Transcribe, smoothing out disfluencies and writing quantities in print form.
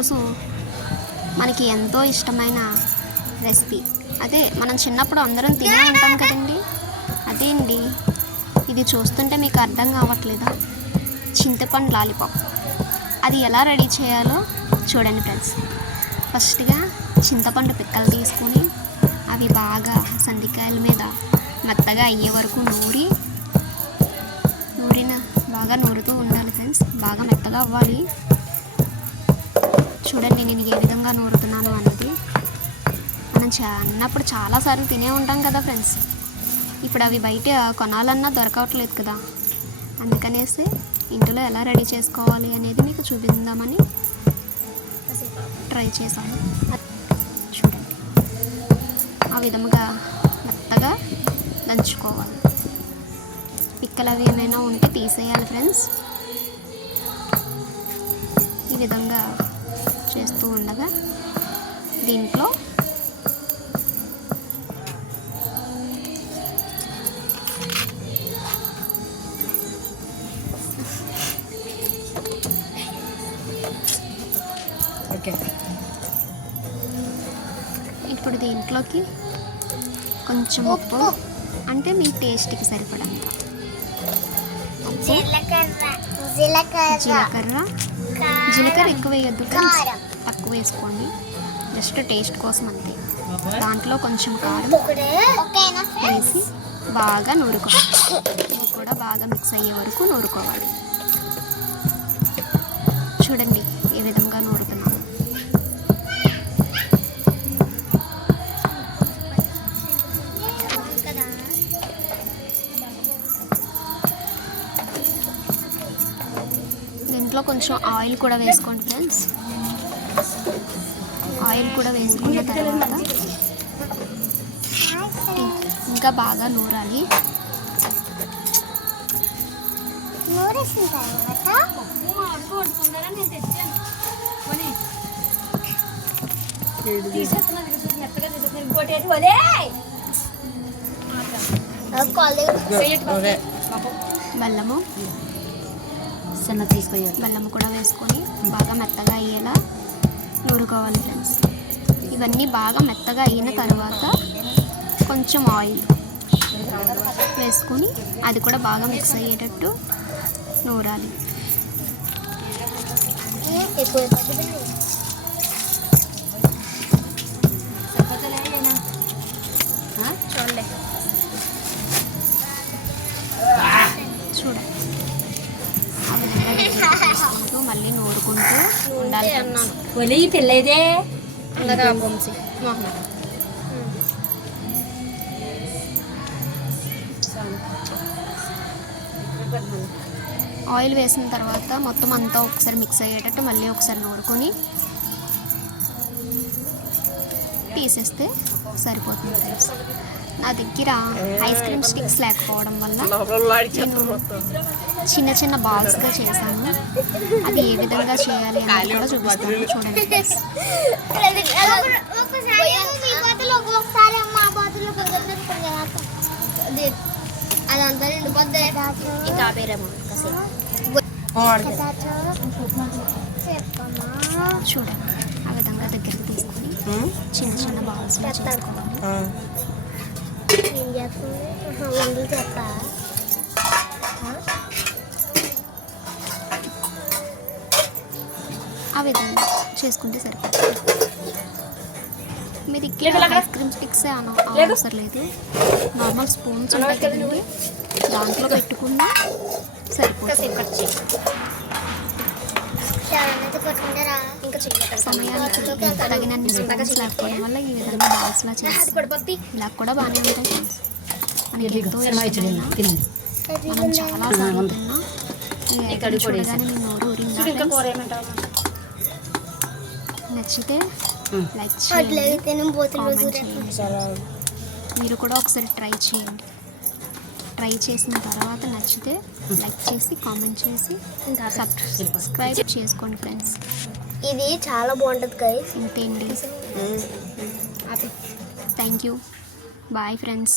ఈరోజు మనకి ఎంతో ఇష్టమైన రెసిపీ, అదే మనం చిన్నప్పుడు అందరం తినే ఉంటాం కదండి, అదే అండి. ఇది చూస్తుంటే మీకు అర్థం కావట్లేదా? చింతపండు లాలీపాప్. అది ఎలా రెడీ చేయాలో చూడండి ఫ్రెండ్స్. ఫస్ట్గా చింతపండు పిక్కలు తీసుకొని అవి బాగా సందికాయల మీద మెత్తగా అయ్యే వరకు బాగా నూరుతూ ఉండాలి ఫ్రెండ్స్. బాగా మెత్తగా అవ్వాలి. చూడండి నేను ఏ విధంగా నూరుతున్నాను అనేది. మనం అన్నప్పుడు చాలాసార్లు తినే ఉంటాం కదా ఫ్రెండ్స్. ఇప్పుడు అవి బయట కొనాలన్నా దొరకవట్లేదు కదా, అందుకనేసి ఇంట్లో ఎలా రెడీ చేసుకోవాలి అనేది మీకు చూపిందామని ట్రై చేశాను. చూడండి ఆ విధముగా మెత్తగా దంచుకోవాలి. పిక్కలు అవి ఏమైనా ఉంటే తీసేయాలి ఫ్రెండ్స్. ఈ విధంగా చేస్తూ ఉండగా దీంట్లో ఇప్పుడు దీంట్లోకి కొంచెం ఉప్పు, అంటే మీ టేస్ట్కి సరిపడంత జీలకర్ర ఎక్కువ వేయొద్దు ఫ్రెండ్స్, తక్కువ వేసుకోండి. జస్ట్ టేస్ట్ కోసం అంతే. దాంట్లో కొంచెం కారం వేసి బాగా నూరుకోవాలి. ఇది కూడా బాగా మిక్స్ అయ్యే వరకు నూరుకోవాలి. చూడండి ఏ విధంగా నూరుతున్నాము. దీంట్లో కొంచెం ఆయిల్ కూడా వేసుకోండి ఫ్రెండ్స్. ఆయిల్ కూడా వేసుకున్న తర్వాత ఇంకా బాగా నూరాలి. బెల్లము బెల్లము కూడా వేసుకొని బాగా మెత్తగా అయ్యేలా నూరుకోవాలి ఫ్రెండ్స్. ఇవన్నీ బాగా మెత్తగా అయిన తర్వాత కొంచెం ఆయిల్ వేసుకొని అది కూడా బాగా మిక్స్ అయ్యేటట్టు నూరాలి. చూడండి మళ్ళీ నూరుకుంటూ ఉండాలి. పెళ్ళైతే ఆయిల్ వేసిన తర్వాత మొత్తం అంతా ఒకసారి మిక్స్ అయ్యేటట్టు మళ్ళీ ఒకసారి నూరుకొని తీసేస్తే సరిపోతుంది ఫ్రెండ్స్. నా దగ్గర ఐస్ క్రీమ్ స్టిక్స్ లేకపోవడం వల్ల నేను చిన్న చిన్న బాల్స్గా చేశాను. అది ఏ విధంగా చేయాలి అనేది కూడా చూపిస్తాను. చూడండి చూడండి ఆ విధంగా దగ్గరికి తీసుకొని చిన్న చిన్న బాల్స్గా చేసుకోవాలి. ఆ విధంగా చేసుకుంటే సరిపోతుంది. మీ దగ్గర ఐస్ క్రీమ్ స్టిక్స్ అవసరం లేదు, నార్మల్ స్పూన్స్ ఉంటాయి కదండి, దాంట్లో పెట్టుకున్నా సరిపోతుంది. సమయానికి తగినన్ని స్పూన్స్ లేకపోవడం వల్ల ఈ విధంగా బాల్స్లా చేసి ఇలా కూడా బాగానే ఉంటాయి ఫ్రెండ్స్. మనకి ఎంతో ఇష్టమైన మనం చాలా సార్లు తిన్నా. చూడగానే మీ నోరు ఊరిందా? నచ్చితే లైక్ చేయండి, మీరు కూడా ఒకసారి ట్రై చేయండి. ట్రై చేసిన తర్వాత నచ్చితే లైక్ చేసి కామెంట్ చేసి సబ్స్క్రైబ్ చేసుకోండి ఫ్రెండ్స్. ఇది చాలా బాగుంటుంది గైస్. ఇంతేండి. Thank you. Bye friends.